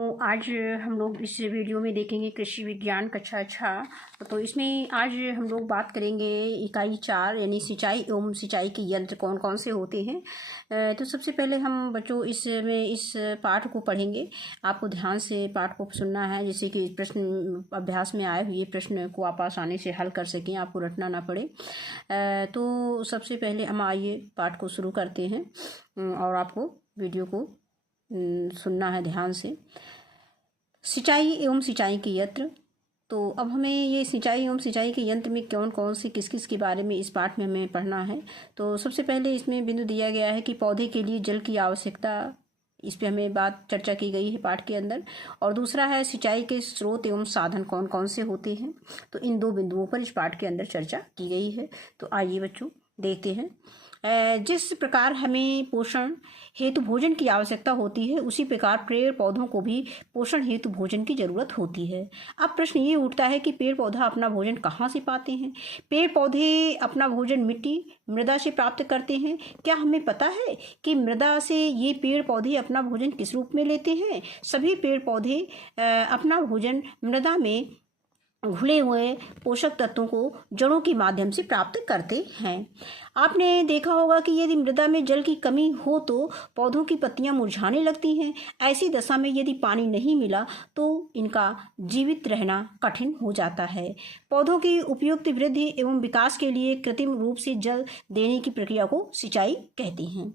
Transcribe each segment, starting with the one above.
तो आज हम लोग इस वीडियो में देखेंगे कृषि विज्ञान कक्षा 6। तो इसमें आज हम लोग बात करेंगे इकाई 4 यानी सिंचाई एवं सिंचाई के यंत्र कौन कौन से होते हैं। तो सबसे पहले हम बच्चों इसमें इस पाठ को पढ़ेंगे। आपको ध्यान से पाठ को सुनना है, जिससे कि प्रश्न अभ्यास में आए हुए प्रश्न को आप आसानी से हल कर सकें, आपको रटना ना पड़े। तो सबसे पहले हम आइए पाठ को शुरू करते हैं और आपको वीडियो को सुनना है ध्यान से। सिंचाई एवं सिंचाई के यंत्र। तो अब हमें ये सिंचाई एवं सिंचाई के यंत्र में कौन कौन से किस किस के बारे में इस पाठ में हमें पढ़ना है। तो सबसे पहले इसमें बिंदु दिया गया है कि पौधे के लिए जल की आवश्यकता, इस पे हमें बात चर्चा की गई है पाठ के अंदर। और दूसरा है सिंचाई के स्रोत एवं साधन कौन कौन से होते हैं। तो इन दो बिंदुओं पर इस पाठ के अंदर चर्चा की गई है। तो आइए बच्चों देखते हैं। जिस प्रकार हमें पोषण हेतु भोजन की आवश्यकता होती है, उसी प्रकार पेड़ पौधों को भी पोषण हेतु भोजन की जरूरत होती है। अब प्रश्न ये उठता है कि पेड़ पौधा अपना भोजन कहाँ से पाते हैं। पेड़ पौधे अपना भोजन मिट्टी मृदा से प्राप्त करते हैं। क्या हमें पता है कि मृदा से ये पेड़ पौधे अपना भोजन किस रूप में लेते हैं। सभी पेड़ पौधे अपना भोजन मृदा में घुले हुए पोषक तत्वों को जड़ों के माध्यम से प्राप्त करते हैं। आपने देखा होगा कि यदि मृदा में जल की कमी हो तो पौधों की पत्तियां मुरझाने लगती हैं। ऐसी दशा में यदि पानी नहीं मिला तो इनका जीवित रहना कठिन हो जाता है। पौधों की उपयुक्त वृद्धि एवं विकास के लिए कृत्रिम रूप से जल देने की प्रक्रिया को सिंचाई कहते हैं।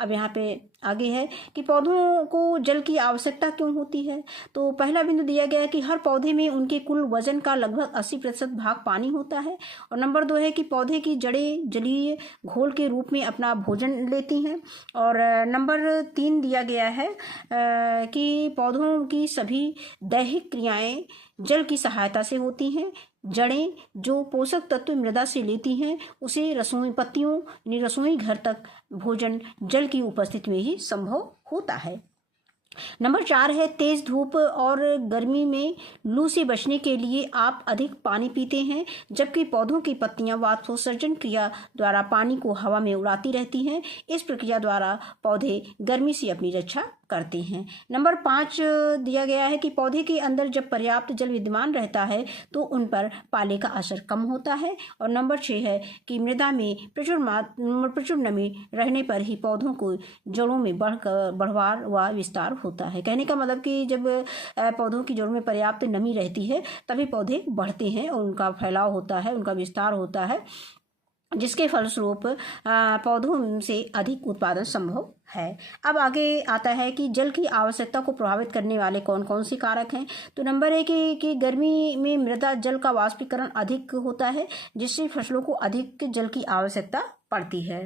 अब यहाँ पे आगे है कि पौधों को जल की आवश्यकता क्यों होती है। तो पहला बिंदु दिया गया है कि हर पौधे में उनके कुल वजन का लगभग 80% भाग पानी होता है। और नंबर 2 है कि पौधे की जड़ें जलीय घोल के रूप में अपना भोजन लेती हैं। और नंबर 3 दिया गया है कि पौधों की सभी दैहिक क्रियाएं जल की सहायता से होती हैं। जड़ें जो पोषक तत्व मृदा से लेती हैं, उसे रसोई पत्तियों यानी रसोई घर तक भोजन जल की उपस्थिति में ही संभव होता है। नंबर 4 है तेज धूप और गर्मी में लू से बचने के लिए आप अधिक पानी पीते हैं, जबकि पौधों की पत्तियां वाष्पोत्सर्जन क्रिया द्वारा पानी को हवा में उड़ाती रहती हैं। इस प्रक्रिया द्वारा पौधे गर्मी से अपनी रक्षा करते हैं। नंबर 5 दिया गया है कि पौधे के अंदर जब पर्याप्त जल विद्यमान रहता है तो उन पर पाले का असर कम होता है। और नंबर 6 है कि मृदा में प्रचुर नमी रहने पर ही पौधों को जड़ों में बढ़वार व विस्तार होता है। कहने का मतलब कि जब पौधों की जड़ों में पर्याप्त नमी रहती है तभी पौधे बढ़ते हैं और उनका फैलाव होता है, उनका विस्तार होता है, जिसके फलस्वरूप पौधों से अधिक उत्पादन संभव है। अब आगे आता है कि जल की आवश्यकता को प्रभावित करने वाले कौन कौन से कारक हैं। तो नंबर 1 कि गर्मी में मृदा जल का वाष्पीकरण अधिक होता है, जिससे फसलों को अधिक जल की आवश्यकता पड़ती है।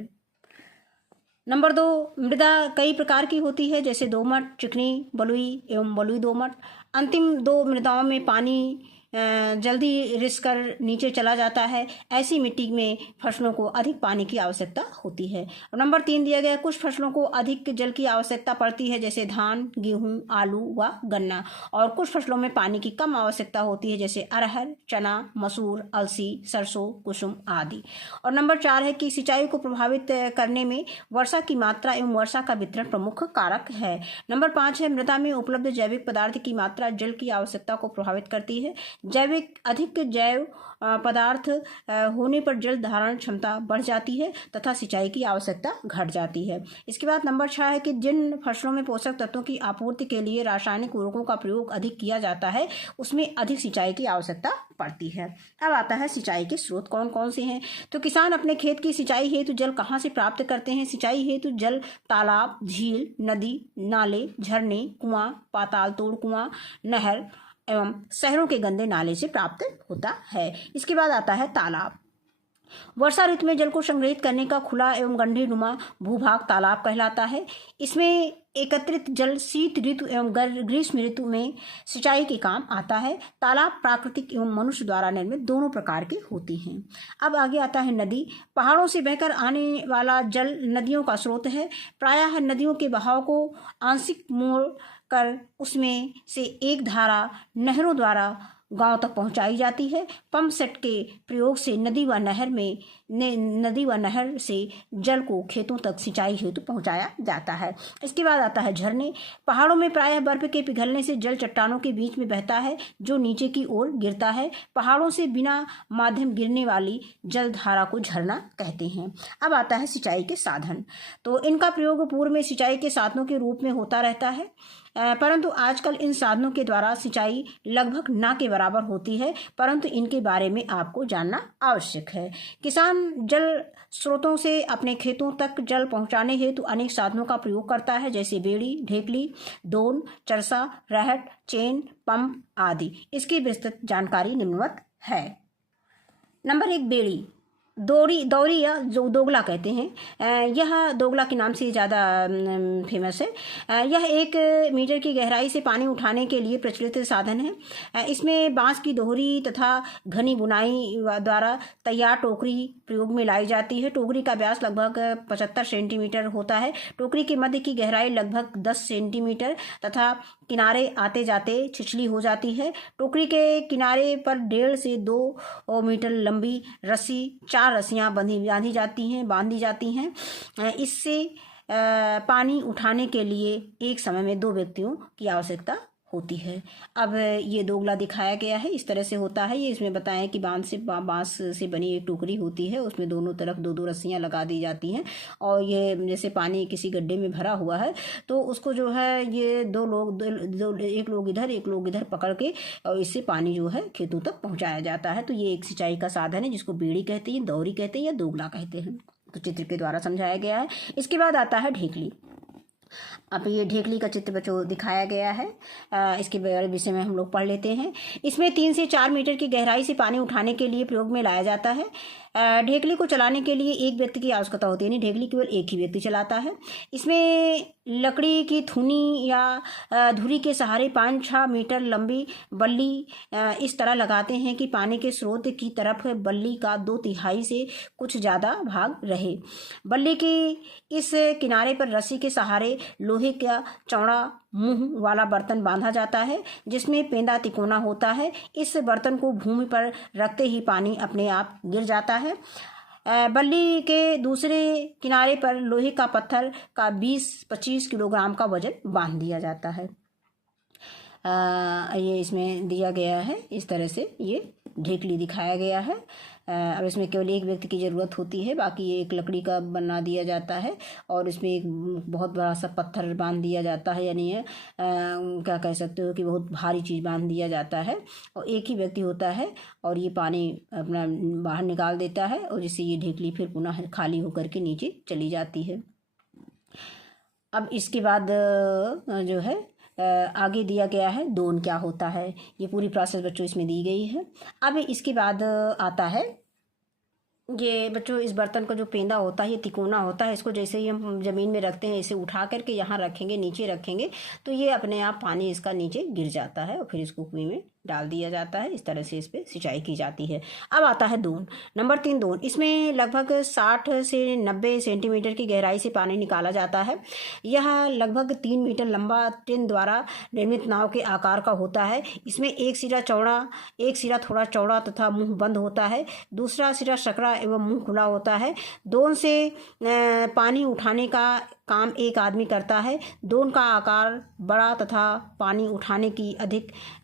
नंबर 2 मृदा कई प्रकार की होती है, जैसे दोमट, चिकनी, बलुई एवं बलुई दोमट। अंतिम 2 मृदाओं में पानी जल्दी रिस कर नीचे चला जाता है। ऐसी मिट्टी में फसलों को अधिक पानी की आवश्यकता होती है। और नंबर 3 दिया गया कुछ फसलों को अधिक जल की आवश्यकता पड़ती है, जैसे धान, गेहूं, आलू व गन्ना। और कुछ फसलों में पानी की कम आवश्यकता होती है, जैसे अरहर, चना, मसूर, अलसी, सरसों, कुसुम आदि। और नंबर 4 है कि सिंचाई को प्रभावित करने में वर्षा की मात्रा एवं वर्षा का वितरण प्रमुख कारक है। नंबर 5 है मृदा में उपलब्ध जैविक पदार्थ की मात्रा जल की आवश्यकता को प्रभावित करती है। अधिक जैव पदार्थ होने पर जल धारण क्षमता बढ़ जाती है तथा सिंचाई की आवश्यकता घट जाती है। इसके बाद नंबर 6 है कि जिन फसलों में पोषक तत्वों की आपूर्ति के लिए रासायनिक उर्वरकों का प्रयोग अधिक किया जाता है, उसमें अधिक सिंचाई की आवश्यकता पड़ती है। अब आता है सिंचाई के स्रोत कौन कौन से हैं। तो किसान अपने खेत की सिंचाई हेतु जल कहाँ से प्राप्त करते हैं। सिंचाई हेतु जल तालाब, झील, नदी, नाले, झरने, कुआं, पाताल तोड़ कुआं, नहर एवं शहरों के गंदे नाले से प्राप्त होता है। इसके बाद आता है तालाब। वर्षा ऋतु में जल को संग्रहित करने का खुला एवं गंडीनुमा भूभाग तालाब कहलाता है। इसमें एकत्रित जल शीत ऋतु एवं ग्रीष्म ऋतु में सिंचाई के काम आता है। तालाब प्राकृतिक एवं मनुष्य द्वारा निर्मित दोनों प्रकार के होते हैं। अब आगे आता है नदी। पहाड़ों से बहकर आने वाला जल नदियों का स्रोत है। प्रायः नदियों के बहाव को आंशिक मोड़ कर उसमें से एक धारा नहरों द्वारा गांव तक पहुंचाई जाती है। पंप सेट के प्रयोग से नदी व नहर से जल को खेतों तक सिंचाई हेतु पहुंचाया जाता है। इसके बाद आता है झरने। पहाड़ों में प्रायः बर्फ के पिघलने से जल चट्टानों के बीच में बहता है जो नीचे की ओर गिरता है। पहाड़ों से बिना माध्यम गिरने वाली जल धारा को झरना कहते हैं। अब आता है सिंचाई के साधन। तो इनका प्रयोग पूर्व में सिंचाई के साधनों के रूप में होता रहता है, परंतु आजकल इन साधनों के द्वारा सिंचाई लगभग ना के बराबर होती है, परंतु इनके बारे में आपको जानना आवश्यक है। किसान जल स्रोतों से अपने खेतों तक जल पहुंचाने हेतु अनेक साधनों का प्रयोग करता है, जैसे बेड़ी, ढेकली, दोन, चरसा, रहट, चेन, पंप आदि। इसकी विस्तृत जानकारी निम्नवत है। नंबर 1, बेड़ी। दौरी या जो दोगला कहते हैं, यह दोगला के नाम से ज़्यादा फेमस है। यह 1 मीटर की गहराई से पानी उठाने के लिए प्रचलित साधन है। इसमें बांस की दोहरी तथा घनी बुनाई द्वारा तैयार टोकरी प्रयोग में लाई जाती है। टोकरी का व्यास लगभग 75 सेंटीमीटर होता है। टोकरी के मध्य की गहराई लगभग 10 सेंटीमीटर तथा किनारे आते जाते छिछली हो जाती है। टोकरी के किनारे पर 1.5 से 2 मीटर लंबी रस्सी, 4 रस्सियां बांधी जाती हैं। इससे पानी उठाने के लिए एक समय में 2 व्यक्तियों की आवश्यकता होती है। अब ये दोगला दिखाया गया है, इस तरह से होता है। ये इसमें बताएं कि बांस से बनी एक टोकरी होती है, उसमें दोनों तरफ 2-2 रस्सियां लगा दी जाती हैं और ये जैसे पानी किसी गड्ढे में भरा हुआ है तो उसको जो है ये 2 लोग एक लोग इधर पकड़ के और इससे पानी जो है खेतों तक पहुंचाया जाता है। तो ये एक सिंचाई का साधन है जिसको बेड़ी कहते हैं, दौरी कहते हैं या दोगला कहते हैं। तो चित्र के द्वारा समझाया गया है। इसके बाद आता है ढेकली। अब ये ढेकली का चित्र बच्चों दिखाया गया है, इसके विषय में हम लोग पढ़ लेते हैं। इसमें 3 से 4 मीटर की गहराई से पानी उठाने के लिए प्रयोग में लाया जाता है। ढेकली को चलाने के लिए एक व्यक्ति की आवश्यकता होती है, यानी ढेकली केवल एक ही व्यक्ति चलाता है। इसमें लकड़ी की थूनी या धुरी के सहारे 5-6 मीटर लंबी बल्ली इस तरह लगाते हैं कि पानी के स्रोत की तरफ बल्ली का 2/3 से कुछ ज़्यादा भाग रहे। बल्ली की इस किनारे पर रस्सी के सहारे लोहे का चौड़ा मुंह वाला बर्तन बांधा जाता है जिसमें पेंदा तिकोना होता है। इस बर्तन को भूमि पर रखते ही पानी अपने आप गिर जाता है। बल्ली के दूसरे किनारे पर लोहे का पत्थर का 20-25 किलोग्राम का वजन बांध दिया जाता है। ये इसमें दिया गया है, इस तरह से ये ढेकली दिखाया गया है। अब इसमें केवल एक व्यक्ति की ज़रूरत होती है, बाकी ये एक लकड़ी का बना दिया जाता है और इसमें एक बहुत बड़ा सा पत्थर बांध दिया जाता है, यानी ये क्या कह सकते हो कि बहुत भारी चीज़ बांध दिया जाता है और एक ही व्यक्ति होता है और ये पानी अपना बाहर निकाल देता है और जिससे ये ढेकली फिर पुनः खाली होकर के नीचे चली जाती है। अब इसके बाद जो है आगे दिया गया है दोन क्या होता है, ये पूरी प्रोसेस बच्चों इसमें दी गई है। अब इसके बाद आता है ये बच्चों इस बर्तन का जो पेंदा होता है, ये तिकोना होता है। इसको जैसे ही हम ज़मीन में रखते हैं, इसे उठा करके यहाँ रखेंगे, नीचे रखेंगे तो ये अपने आप पानी इसका नीचे गिर जाता है और फिर इसको कुएं में डाल दिया जाता है। इस तरह से इस पर सिंचाई की जाती है। अब आता है दोन। नंबर 3 दोन। इसमें लगभग 60 से 90 सेंटीमीटर की गहराई से पानी निकाला जाता है। यह लगभग 3 मीटर लंबा टिन द्वारा निर्मित नाव के आकार का होता है। इसमें एक सिरा थोड़ा चौड़ा तथा मुंह बंद होता है, दूसरा सिरा सकरा एवं मुंह खुला होता है। दोन से पानी उठाने का काम एक आदमी करता है। दोन का आकार बड़ा तथा पानी उठाने की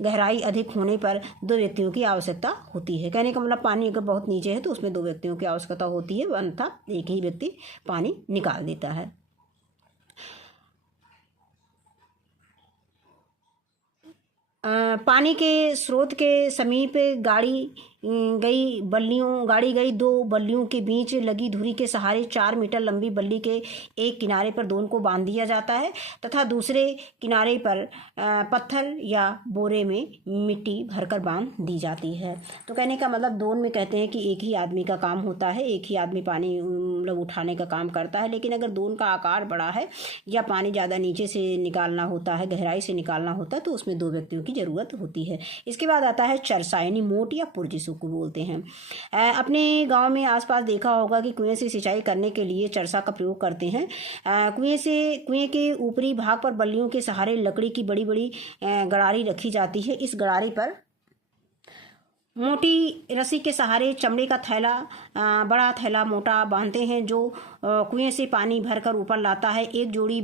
गहराई अधिक होने पर 2 व्यक्तियों की आवश्यकता होती है। कहने का मतलब पानी अगर बहुत नीचे है तो उसमें 2 व्यक्तियों की आवश्यकता होती है, अन्यथा एक ही व्यक्ति पानी निकाल देता है। पानी के स्रोत के समीप गाड़ी गई 2 बल्लियों के बीच लगी धुरी के सहारे 4 मीटर लंबी बल्ली के एक किनारे पर दोन को बांध दिया जाता है तथा दूसरे किनारे पर पत्थर या बोरे में मिट्टी भरकर बांध दी जाती है। तो कहने का मतलब दोन में कहते हैं कि एक ही आदमी का काम होता है, एक ही आदमी पानी मतलब उठाने का काम करता है। लेकिन अगर दोन का आकार बड़ा है या पानी ज़्यादा नीचे से निकालना होता है, गहराई से निकालना होता है, तो उसमें 2 व्यक्तियों की ज़रूरत होती है। इसके बाद आता है चरसा यानी मोट या पुर्जी को बोलते हैं। अपने गांव में आसपास देखा होगा कि कुएं से सिंचाई करने के लिए चरसा का प्रयोग करते हैं। कुएं के ऊपरी भाग पर बल्लियों के सहारे लकड़ी की बड़ी बड़ी गड़ारी रखी जाती है। इस गड़ारी पर मोटी रस्सी के सहारे चमड़े का थैला, बड़ा थैला मोटा बांधते हैं जो कुएं से पानी भरकर ऊपर लाता है। एक जोड़ी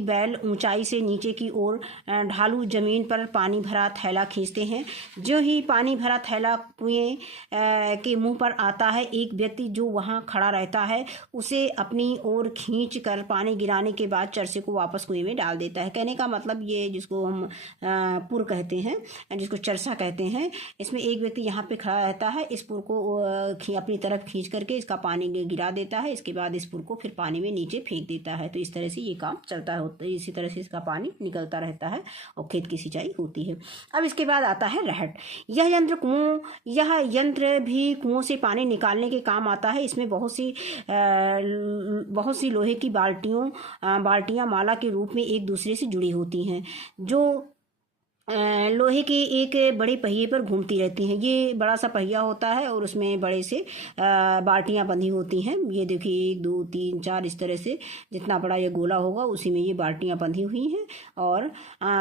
बैल ऊंचाई से नीचे की ओर ढालू जमीन पर पानी भरा थैला खींचते हैं। जो ही पानी भरा थैला कुएं के मुंह पर आता है, एक व्यक्ति जो वहां खड़ा रहता है उसे अपनी ओर खींच कर पानी गिराने के बाद चरसे को वापस कुएं में डाल देता है। कहने का मतलब ये जिसको हम पुर कहते हैं, जिसको चरसा कहते हैं, इसमें एक व्यक्ति यहाँ पे खड़ा रहता है, इस पुर को अपनी तरफ खींच करके इसका पानी गिरा देता है। इसके बाद इस पुर को फिर पानी में नीचे फेंक देता है। तो इस तरह से ये काम चलता है, इसी तरह से इसका पानी निकलता रहता है और खेत की सिंचाई होती है। अब इसके बाद आता है रहट। यह यंत्र भी कुओं से पानी निकालने के काम आता है। इसमें बहुत सी लोहे की बाल्टियां माला के रूप में एक दूसरे से जुड़ी होती हैं, जो लोहे के एक बड़े पहिए पर घूमती रहती हैं। ये बड़ा सा पहिया होता है और उसमें बड़े से बाल्टियां बंधी होती हैं। ये देखिए 1 2 3 4 इस तरह से जितना बड़ा ये गोला होगा उसी में ये बाल्टियां बंधी हुई हैं। और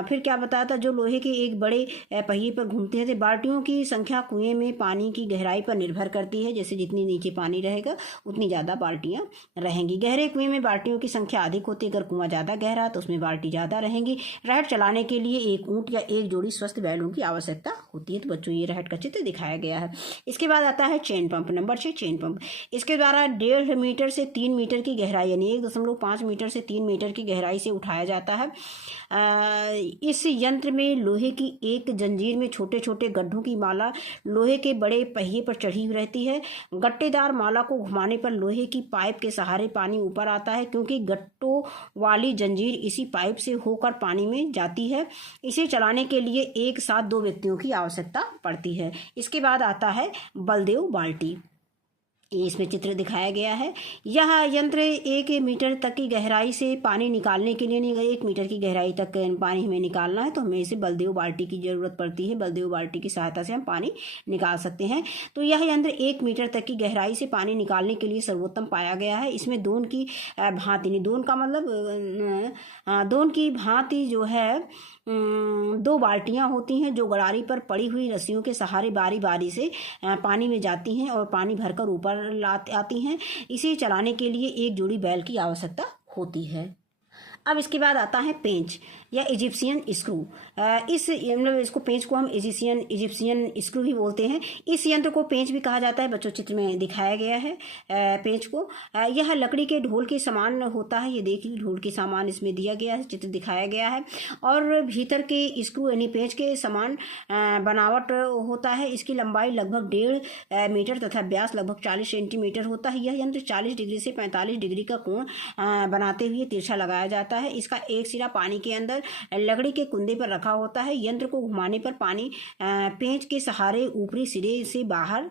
फिर क्या बताया था, जो लोहे के एक बड़े पहिए पर घूमते हैं। बाल्टियों की संख्या कुएं में पानी की गहराई पर निर्भर करती है। जैसे जितनी नीचे पानी रहेगा उतनी ज़्यादा बाल्टियाँ रहेंगी। गहरे कुएं में बाल्टियों की संख्या अधिक होती है। अगर कुआं ज़्यादा गहरा तो उसमें बाल्टी ज़्यादा रहेंगी। रहट चलाने के लिए एक ऊँट या एक जोड़ी स्वस्थ बैलों की आवश्यकता होती है। तो बच्चों ये रहट का चित्र दिखाया गया है। इसके बाद आता है chain pump. Number 6 chain pump. इसके द्वारा 1.5 मीटर से 3 मीटर की गहराई यानी 1.5 मीटर से 3 मीटर की गहराई से उठाया जाता है। इस यंत्र में लोहे की एक जंजीर में छोटे छोटे गड्ढों की माला लोहे के बड़े पहिए पर चढ़ी हुई रहती है। गट्टेदार माला को घुमाने पर लोहे की पाइप के सहारे पानी ऊपर आता है, क्योंकि गट्टों वाली जंजीर इसी पाइप से होकर पानी में जाती है। इसे चलाने के लिए एक साथ 2 व्यक्तियों की आवश्यकता पड़ती है। इसके बाद आता है बलदेव बाल्टी। इसमें चित्र दिखाया गया है। यह यंत्र 1 मीटर तक की गहराई से पानी निकालने के लिए, नहीं 1 मीटर की गहराई तक पानी हमें निकालना है तो हमें इसे बलदेव बाल्टी की ज़रूरत पड़ती है। बलदेव बाल्टी की सहायता से हम पानी निकाल सकते हैं। तो यह यंत्र 1 मीटर तक की गहराई से पानी निकालने के लिए सर्वोत्तम पाया गया है। इसमें दोन की भांति, दोन का मतलब दोन की भांति जो है 2 बाल्टियां होती हैं, जो गड़ारी पर पड़ी हुई रस्सियों के सहारे बारी बारी से पानी में जाती हैं और पानी भरकर ऊपर आती हैं। इसे चलाने के लिए एक जोड़ी बैल की आवश्यकता होती है। अब इसके बाद आता है पेंच या इजिप्शियन स्क्रू। मतलब इसको पेंच को हम इजिप्शियन स्क्रू भी बोलते हैं। इस यंत्र को पेंच भी कहा जाता है। बच्चों चित्र में दिखाया गया है पेंच को। यह लकड़ी के ढोल के समान होता है। ये देखिए ढोल के समान इसमें दिया गया है, चित्र दिखाया गया है। और भीतर के स्क्रू यानी पेंच के समान बनावट होता है। इसकी लंबाई लगभग 1.5 मीटर तथा व्यास लगभग 40 सेंटीमीटर होता है। यह यंत्र 40 डिग्री से 45 डिग्री का कोण बनाते हुए तिरछा लगाया जाता है। इसका एक सिरा पानी के अंदर लकड़ी के कुंदे पर रखा होता है। यंत्र को घुमाने पर पानी पेंच के सहारे ऊपरी सिरे से बाहर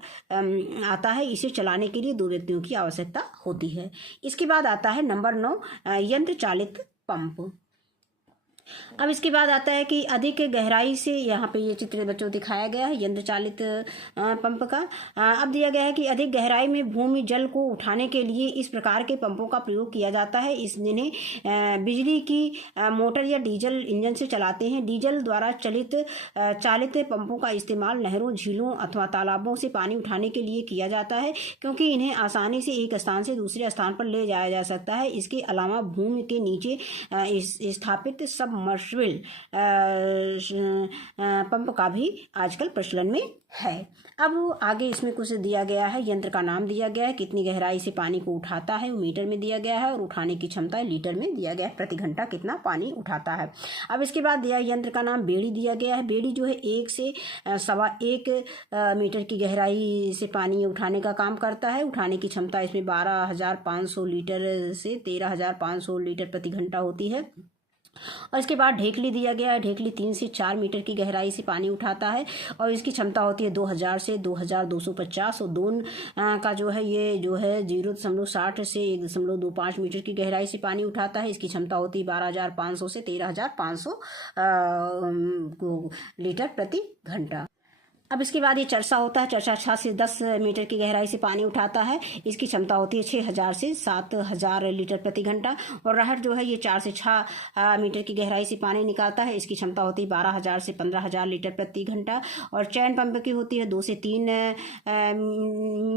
आता है। इसे चलाने के लिए 2 व्यक्तियों की आवश्यकता होती है। इसके बाद आता है नंबर 9 यंत्र चालित पंप। अब इसके बाद आता है कि अधिक गहराई से, यहाँ पे ये चित्र बच्चों दिखाया गया है यंत्र चालित पंप का। अब दिया गया है कि अधिक गहराई में भूमि जल को उठाने के लिए इस प्रकार के पंपों का प्रयोग किया जाता है। जिन्हें बिजली की मोटर या डीजल इंजन से चलाते हैं। डीजल द्वारा चालित पंपों का इस्तेमाल नहरों, झीलों अथवा तालाबों से पानी उठाने के लिए किया जाता है, क्योंकि इन्हें आसानी से एक स्थान से दूसरे स्थान पर ले जाया जा सकता है। इसके अलावा भूमि के नीचे स्थापित सबमर्सिबल पंप का भी आजकल प्रचलन में है। अब आगे इसमें कुछ दिया गया है। यंत्र का नाम दिया गया है, कितनी गहराई से पानी को उठाता है वो मीटर में दिया गया है, और उठाने की क्षमता लीटर में दिया गया है, प्रति घंटा कितना पानी उठाता है। अब इसके बाद दिया यंत्र का नाम बेड़ी दिया गया है। बेड़ी जो है 1 से 1.25 मीटर की गहराई से पानी उठाने का काम करता है। उठाने की क्षमता इसमें 12,500 लीटर से 13,500 लीटर प्रति घंटा होती है। और इसके बाद ढेकली दिया गया है। ढेकली 3 से 4 मीटर की गहराई से पानी उठाता है और इसकी क्षमता होती है 2000 से 2250। और दोन का जो है ये जो है 0.60 से 1.25 मीटर की गहराई से पानी उठाता है। इसकी क्षमता होती है 12,500 से 13,500 लीटर प्रति घंटा। अब इसके बाद ये चरसा होता है। चरसा 6 से 10 मीटर की गहराई से पानी उठाता है। इसकी क्षमता होती है 6000 से 7000 लीटर प्रति घंटा। और राहट जो है ये 4 से 6 मीटर की गहराई से पानी निकालता है। इसकी क्षमता होती है 12000 से 15000 लीटर प्रति घंटा। और चैन पंप की होती है 2 से 3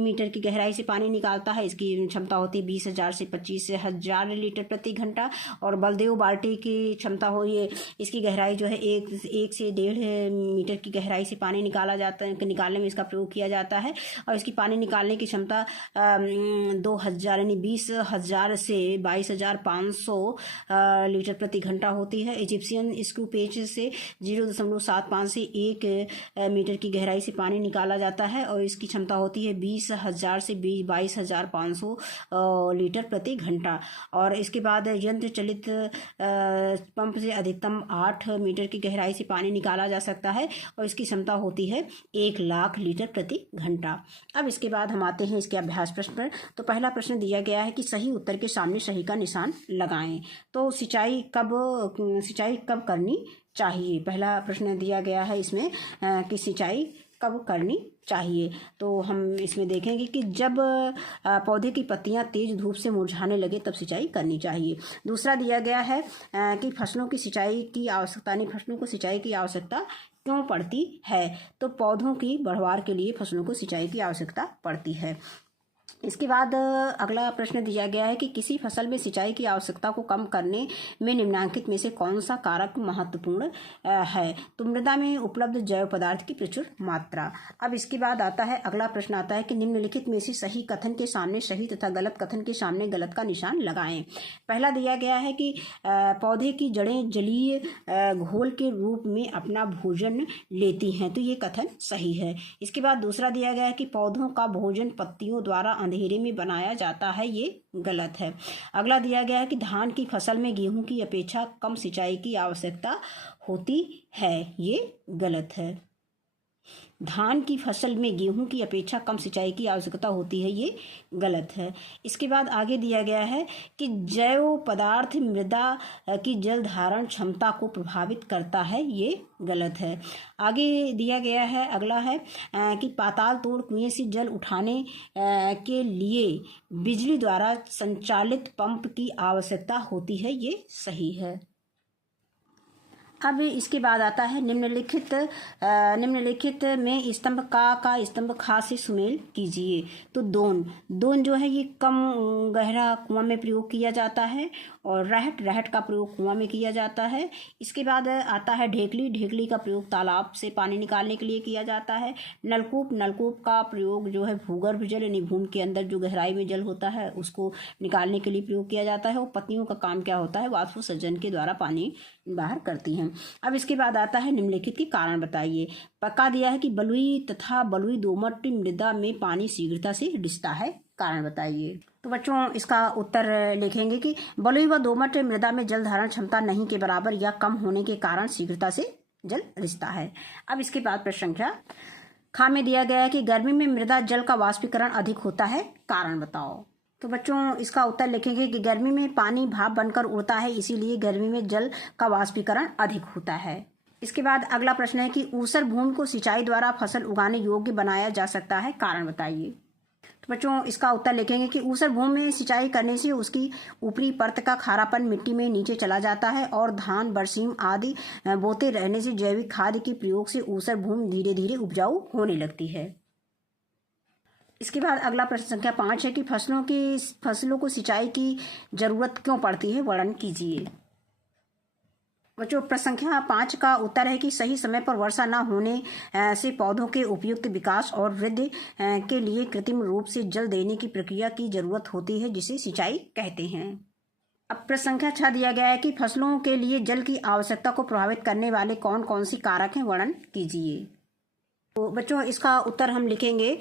मीटर की गहराई से पानी निकालता है। इसकी क्षमता होती है 20000 से 25000 लीटर प्रति घंटा। और बलदेव बाल्टी की क्षमता हो ये, इसकी गहराई जो है 1 से 1.5 मीटर की गहराई से पानी निकालने में इसका प्रयोग किया जाता है। और इसकी पानी निकालने की क्षमता 2000 यानी 20000 से 22500 लीटर प्रति घंटा होती है। इजिप्शियन स्क्रू पेच से 0.75 से 1 मीटर की गहराई से पानी निकाला जाता है। और इसकी क्षमता होती है 20000 से 22500 लीटर प्रति घंटा। और इसके बाद यंत्र चलित पंप से अधिकतम 8 मीटर की गहराई से पानी निकाला जा सकता है। और इसकी क्षमता होती है 1,00,000 लीटर प्रति घंटा। अब इसके बाद हम आते हैं इसके अभ्यास प्रश्न पर। तो पहला प्रश्न दिया गया है कि सही उत्तर के सामने सही का निशान लगाएं। तो सिंचाई कब करनी चाहिए। पहला प्रश्न दिया गया है इसमें कि सिंचाई कब करनी चाहिए। तो हम इसमें देखेंगे कि जब पौधे की पत्तियां तेज धूप से मुरझाने लगे तब सिंचाई करनी चाहिए। दूसरा दिया गया है कि फसलों की सिंचाई की आवश्यकता नहीं, फसलों को सिंचाई की आवश्यकता क्यों पड़ती है। तो पौधों की बढ़वार के लिए फसलों को सिंचाई की आवश्यकता पड़ती है। इसके बाद अगला प्रश्न दिया गया है कि किसी फसल में सिंचाई की आवश्यकता को कम करने में निम्नलिखित में से कौन सा कारक महत्वपूर्ण है। तो मृदा में उपलब्ध जैव पदार्थ की प्रचुर मात्रा। अब इसके बाद आता है अगला प्रश्न आता है कि निम्नलिखित में से सही कथन के सामने सही तथा गलत कथन के सामने गलत का निशान लगाएं। पहला दिया गया है कि पौधे की जड़ें जलीय घोल के रूप में अपना भोजन लेती हैं। तो ये कथन सही है। इसके बाद दूसरा दिया गया है कि पौधों का भोजन पत्तियों द्वारा अंधेरे में बनाया जाता है। ये गलत है। अगला दिया गया है कि धान की फसल में गेहूं की अपेक्षा कम सिंचाई की आवश्यकता होती है। ये गलत है। धान की फसल में गेहूं की अपेक्षा कम सिंचाई की आवश्यकता होती है। ये गलत है। इसके बाद आगे दिया गया है कि जैव पदार्थ मृदा की जल धारण क्षमता को प्रभावित करता है। ये गलत है। आगे दिया गया है अगला है कि पाताल तोड़ कुएं से जल उठाने के लिए बिजली द्वारा संचालित पंप की आवश्यकता होती है। ये सही है। अब इसके बाद आता है निम्नलिखित में स्तंभ का स्तंभ खा से सुमेल कीजिए। तो दोन जो है ये कम गहरा कुआं में प्रयोग किया जाता है। और रहट का प्रयोग कुआं में किया जाता है। इसके बाद आता है ढेकली का प्रयोग तालाब से पानी निकालने के लिए किया जाता है। नलकूप का प्रयोग जो है भूगर्भ जल यानी भूमि के अंदर जो गहराई में जल होता है उसको निकालने के लिए प्रयोग किया जाता है। और पत्तियों का काम क्या होता है, वाष्पोत्सर्जन के द्वारा पानी बाहर करती हैं। अब इसके बाद आता है निम्नलिखित के कारण बताइए। पक्का दिया है कि बलुई तथा बलुई दोमट मृदा में पानी शीघ्रता से रिसता है। कारण बताइए। तो बच्चों इसका उत्तर लिखेंगे कि बलुई व दोमट मृदा में जल धारण क्षमता नहीं के बराबर या कम होने के कारण शीघ्रता से जल रिसता है। अब इसके बाद प्रश्न संख्या ख में दिया गया है कि गर्मी में मृदा जल का वाष्पीकरण अधिक होता है। कारण बताओ। तो बच्चों इसका उत्तर लिखेंगे कि गर्मी में पानी भाप बनकर उड़ता है, इसीलिए गर्मी में जल का वाष्पीकरण अधिक होता है। इसके बाद अगला प्रश्न है कि ऊसर भूमि को सिंचाई द्वारा फसल उगाने योग्य बनाया जा सकता है। कारण बताइए। तो बच्चों इसका उत्तर लिखेंगे कि ऊसर भूमि में सिंचाई करने से उसकी ऊपरी परत का खारापन मिट्टी में नीचे चला जाता है। और धान बरसीम आदि बोते रहने से जैविक खाद के प्रयोग से ऊसर भूमि धीरे धीरे उपजाऊ होने लगती है। इसके बाद अगला प्रश्न संख्या 5 है कि फसलों को सिंचाई की जरूरत क्यों पड़ती है, वर्णन कीजिए। बच्चों प्रश्न संख्या 5 का उत्तर है कि सही समय पर वर्षा न होने से पौधों के उपयुक्त विकास और वृद्धि के लिए कृत्रिम रूप से जल देने की प्रक्रिया की जरूरत होती है, जिसे सिंचाई कहते हैं। अब प्रश्न संख्या 6 दिया गया है कि फसलों के लिए जल की आवश्यकता को प्रभावित करने वाले कौन कौन सी कारक हैं, वर्णन कीजिए। तो बच्चों इसका उत्तर हम लिखेंगे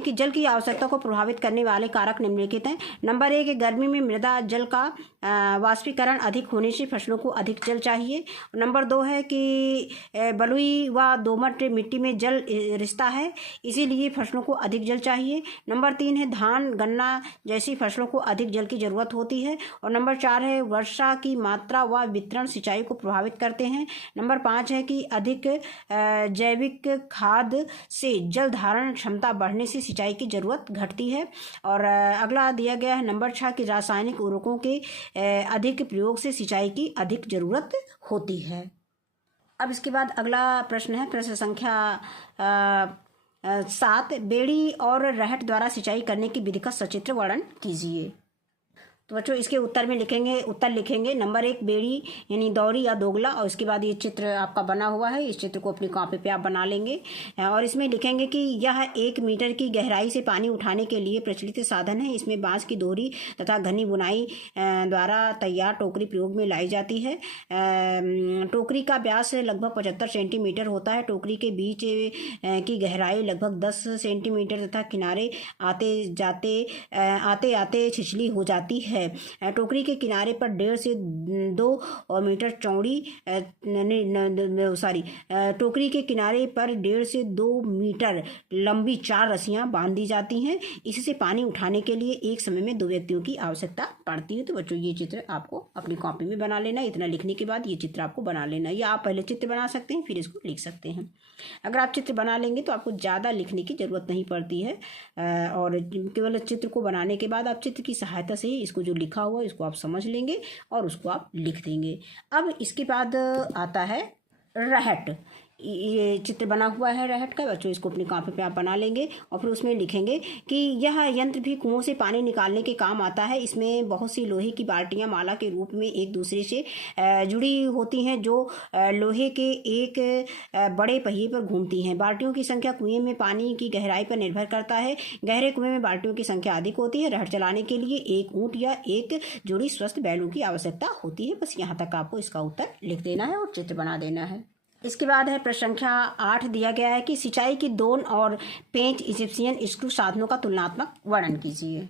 कि जल की आवश्यकता को प्रभावित करने वाले कारक निम्नलिखित हैं। नंबर 1 गर्मी में मृदा जल का वाष्पीकरण अधिक होने से फसलों को अधिक जल चाहिए। नंबर 2 है कि बलुई व दोमट मिट्टी में जल रिश्ता है, इसीलिए फसलों को अधिक जल चाहिए। नंबर 3 है धान गन्ना जैसी फसलों को अधिक जल की जरूरत होती है। और नंबर 4 है वर्षा की मात्रा व वितरण सिंचाई को प्रभावित करते हैं। नंबर 5 है कि अधिक जैविक खाद से जल धारण क्षमता बढ़ने से सिंचाई की जरूरत घटती है। और अगला दिया गया है नंबर 6 कि रासायनिक उर्वरकों के अधिक प्रयोग से सिंचाई की अधिक जरूरत होती है। अब इसके बाद अगला प्रश्न है प्रश्न संख्या 7, बेड़ी और रहट द्वारा सिंचाई करने की विधि का सचित्र वर्णन कीजिए। तो बच्चों इसके उत्तर लिखेंगे। नंबर 1 बेड़ी यानी दौरी या दोगला, और इसके बाद ये चित्र आपका बना हुआ है, इस चित्र को अपनी कॉपी पे आप बना लेंगे और इसमें लिखेंगे कि यह 1 मीटर की गहराई से पानी उठाने के लिए प्रचलित साधन है। इसमें बांस की दोहरी तथा घनी बुनाई द्वारा तैयार टोकरी प्रयोग में लाई जाती है। टोकरी का व्यास लगभग 75 सेंटीमीटर होता है। टोकरी के बीच की गहराई लगभग 10 सेंटीमीटर तथा किनारे आते आते छिछली हो जाती है। टोकरी के किनारे पर 1.5 से 2 मीटर चौड़ी टोकरी के किनारे पर 1.5 से 2 मीटर लंबी 4 रस्सियां बांध दी जाती हैं। इससे पानी उठाने के लिए एक समय में 2 व्यक्तियों की आवश्यकता पड़ती है। तो बच्चों ये चित्र आपको अपनी कॉपी में बना लेना। इतना लिखने के बाद ये चित्र आपको बना लेना, या आप पहले चित्र बना सकते हैं फिर इसको लिख सकते हैं। अगर आप चित्र बना लेंगे तो आपको ज़्यादा लिखने की ज़रूरत नहीं पड़ती है, और केवल चित्र को बनाने के बाद आप चित्र की सहायता से ही इसको जो लिखा हुआ है इसको आप समझ लेंगे और उसको आप लिख देंगे। अब इसके बाद आता है रहट। ये चित्र बना हुआ है रहट का। बच्चों इसको अपनी कॉपी पे आप बना लेंगे और फिर उसमें लिखेंगे कि यह यंत्र भी कुओं से पानी निकालने के काम आता है। इसमें बहुत सी लोहे की बाल्टियां माला के रूप में एक दूसरे से जुड़ी होती हैं, जो लोहे के एक बड़े पहिए पर घूमती हैं। बाल्टियों की संख्या कुएं में पानी की गहराई पर निर्भर करता है। गहरे कुएं में बाल्टियों की संख्या अधिक होती है। रहट चलाने के लिए एक ऊंट या एक जोड़ी स्वस्थ बैलों की आवश्यकता होती है। बस यहाँ तक आपको इसका उत्तर लिख देना है और चित्र बना देना है। इसके बाद है प्रश्न संख्या 8 दिया गया है कि सिंचाई की दोन और पेंच इजिप्शियन स्क्रू साधनों का तुलनात्मक वर्णन कीजिए।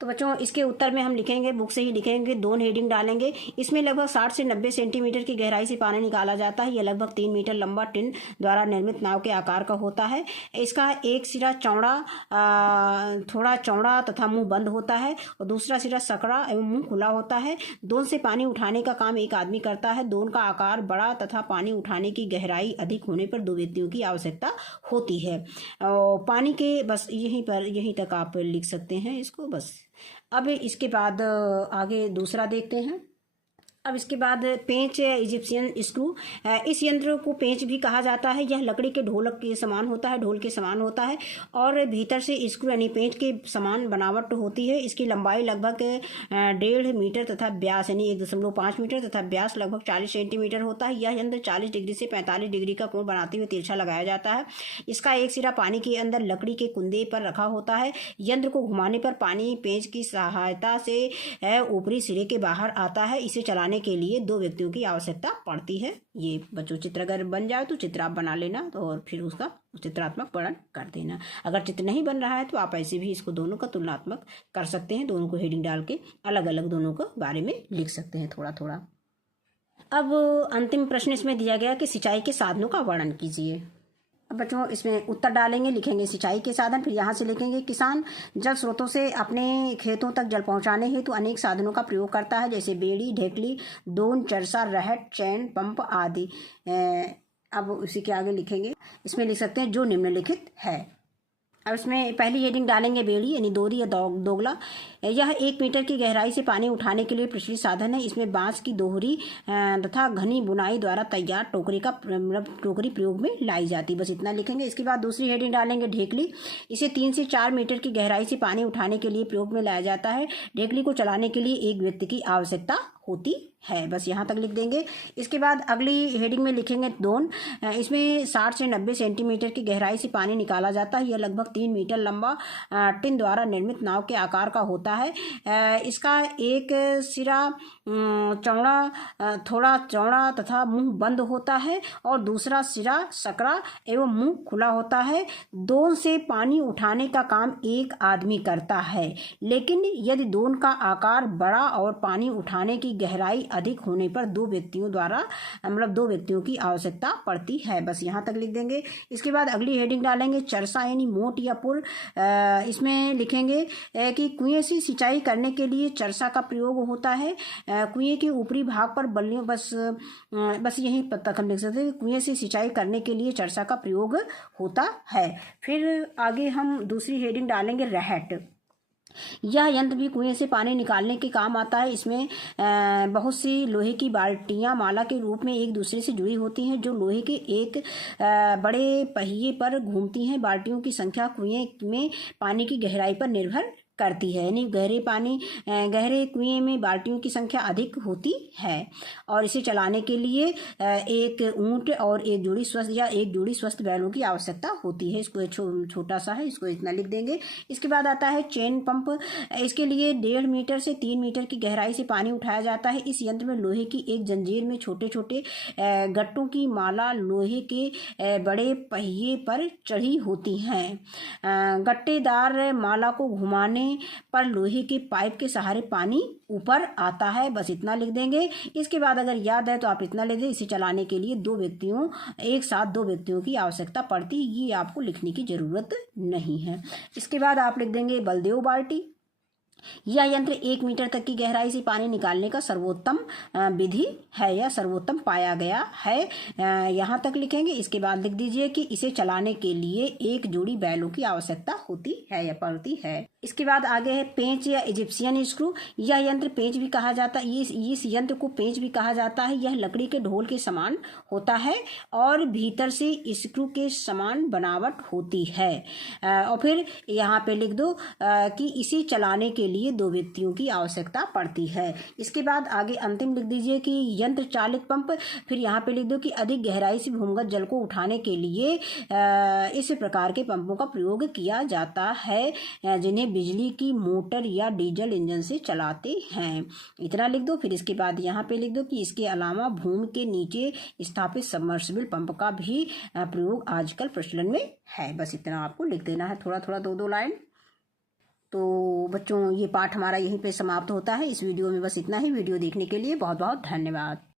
तो बच्चों इसके उत्तर में हम लिखेंगे, बुक से ही लिखेंगे, 2 हेडिंग डालेंगे। इसमें लगभग 60 से 90 सेंटीमीटर की गहराई से पानी निकाला जाता है। यह लगभग 3 मीटर लंबा टिन द्वारा निर्मित नाव के आकार का होता है। इसका एक सिरा थोड़ा चौड़ा तथा मुंह बंद होता है और दूसरा सिरा सकड़ा एवं मुंह खुला होता है। दोन से पानी उठाने का काम एक आदमी करता है। दोन का आकार बड़ा तथा पानी उठाने की गहराई अधिक होने पर 2 व्यक्तियों की आवश्यकता होती है। पानी के बस यहीं तक आप लिख सकते हैं इसको बस। अब इसके बाद आगे दूसरा देखते हैं। अब इसके बाद पेंच इजिप्शियन स्क्रू। इस यंत्र को पेंच भी कहा जाता है। यह लकड़ी के ढोल के समान होता है और भीतर से स्क्रू यानी पेंच के समान बनावट होती है। इसकी लंबाई लगभग 1.5 मीटर तथा व्यास यानी 1.5 मीटर तथा व्यास लगभग 40 सेंटीमीटर होता है। यह यंत्र 40 डिग्री से 45 डिग्री का कोण बनाते हुए तिरछा लगाया जाता है। इसका एक सिरा पानी के अंदर लकड़ी के कुंदे पर रखा होता है। यंत्र को घुमाने पर पानी पेंच की सहायता से ऊपरी सिरे के बाहर आता है। इसे चलाने के लिए 2 व्यक्तियों की आवश्यकता पड़ती है। ये बच्चों चित्र अगर बन जाए तो चित्र आप बना लेना और फिर उसका चित्रात्मक वर्णन कर देना। अगर चित्र नहीं बन रहा है तो आप ऐसे भी इसको दोनों का तुलनात्मक कर सकते हैं। दोनों को हेडिंग डाल के अलग अलग दोनों के बारे में लिख सकते हैं थोड़ा थोड़ा। अब अंतिम प्रश्न इसमें दिया गया कि सिंचाई के साधनों का वर्णन कीजिए। अब बच्चों इसमें उत्तर डालेंगे, लिखेंगे सिंचाई के साधन, फिर यहाँ से लिखेंगे किसान जल स्रोतों से अपने खेतों तक जल पहुँचाने हेतु अनेक साधनों का प्रयोग करता है, जैसे बेड़ी, ढेकली, दोन, चरसा, रहट, चैन, पंप आदि। अब उसी के आगे लिखेंगे, इसमें लिख सकते हैं जो निम्नलिखित है। अब इसमें पहली हेडिंग डालेंगे बेड़ी यानी दोरी या दोगला। यह 1 मीटर की गहराई से पानी उठाने के लिए प्रचलित साधन है। इसमें बांस की दोहरी तथा घनी बुनाई द्वारा तैयार टोकरी प्रयोग में लाई जाती। बस इतना लिखेंगे। इसके बाद दूसरी हेडिंग डालेंगे ढेकली। इसे 3 से 4 मीटर की गहराई से पानी उठाने के लिए प्रयोग में लाया जाता है। ढेकली को चलाने के लिए एक व्यक्ति की आवश्यकता होती है। बस यहाँ तक लिख देंगे। इसके बाद अगली हेडिंग में लिखेंगे दोन। इसमें 60 से 90 सेंटीमीटर की गहराई से पानी निकाला जाता है। यह लगभग 3 मीटर लंबा टिन द्वारा निर्मित नाव के आकार का होता है। इसका एक सिरा थोड़ा चौड़ा तथा मुंह बंद होता है और दूसरा सिरा सकरा एवं मुंह खुला होता है। दोन से पानी उठाने का काम एक आदमी करता है, लेकिन यदि दोन का आकार बड़ा और पानी उठाने की गहराई अधिक होने पर दो व्यक्तियों की आवश्यकता पड़ती है। बस यहाँ तक लिख देंगे। इसके बाद अगली हेडिंग डालेंगे चरसा यानी मोट या पुल। इसमें लिखेंगे कि कुएं से सिंचाई करने के लिए चरसा का प्रयोग होता है। कुएं के ऊपरी भाग पर बल्लियों बस यही तक हम लिख सकते हैं। कुएं से सिंचाई करने के लिए चरसा का प्रयोग होता है। फिर आगे हम दूसरी हेडिंग डालेंगे रहट। यह यंत्र भी कुएं से पानी निकालने के काम आता है। इसमें बहुत सी लोहे की बाल्टियां माला के रूप में एक दूसरे से जुड़ी होती हैं, जो लोहे के एक बड़े पहिए पर घूमती हैं। बाल्टियों की संख्या कुएं में पानी की गहराई पर निर्भर करती है, यानी गहरे कुएं में बाल्टियों की संख्या अधिक होती है। और इसे चलाने के लिए एक ऊंट और एक जोड़ी स्वस्थ बैलों की आवश्यकता होती है। इसको छोटा सा है, इसको इतना लिख देंगे। इसके बाद आता है चेन पंप। इसके लिए 1.5 मीटर से 3 मीटर की गहराई से पानी उठाया जाता है। इस यंत्र में लोहे की एक जंजीर में छोटे छोटे गट्टों की माला लोहे के बड़े पहिए पर चढ़ी होती हैं। गट्टेदार माला को घुमाने पर लोहे के पाइप के सहारे पानी ऊपर आता है। बस इतना लिख देंगे। इसके बाद अगर याद है तो आप इतना लिख दें। इसे चलाने के लिए एक साथ दो व्यक्तियों की आवश्यकता पड़ती है। ये आपको लिखने की जरूरत नहीं है। इसके बाद आप लिख देंगे बलदेव बाल्टी। यह यंत्र 1 मीटर तक की गहराई से पानी निकालने का सर्वोत्तम विधि है या सर्वोत्तम पाया गया है। यहाँ तक लिखेंगे। इसके बाद लिख दीजिए कि इसे चलाने के लिए एक जोड़ी बैलों की आवश्यकता होती है या पड़ती है। इसके बाद आगे है पेंच या इजिप्शियन स्क्रू। यह यंत्र पेंच भी कहा जाता है। इस यंत्र को पेंच भी कहा जाता है। यह लकड़ी के ढोल के समान होता है और भीतर से स्क्रू के समान बनावट होती है। और फिर यहाँ पे लिख दो कि इसे चलाने के लिए 2 व्यक्तियों की आवश्यकता पड़ती है। इसके बाद आगे अंतिम लिख दीजिए कि यंत्र चालित पंप। फिर यहाँ पे लिख दो कि अधिक गहराई से भूमिगत जल को उठाने के लिए इस प्रकार के पंपों का प्रयोग किया जाता है, जिन्हें बिजली की मोटर या डीजल इंजन से चलाते हैं। इतना लिख दो। फिर इसके बाद यहाँ पे लिख दो कि इसके अलावा भूमि के नीचे स्थापित सबमर्सिबल पंप का भी प्रयोग आजकल प्रचलन में है। बस इतना आपको लिख देना है, थोड़ा थोड़ा 2-2 लाइन। तो बच्चों, ये पाठ हमारा यहीं पे समाप्त होता है। इस वीडियो में बस इतना ही। वीडियो देखने के लिए बहुत बहुत धन्यवाद।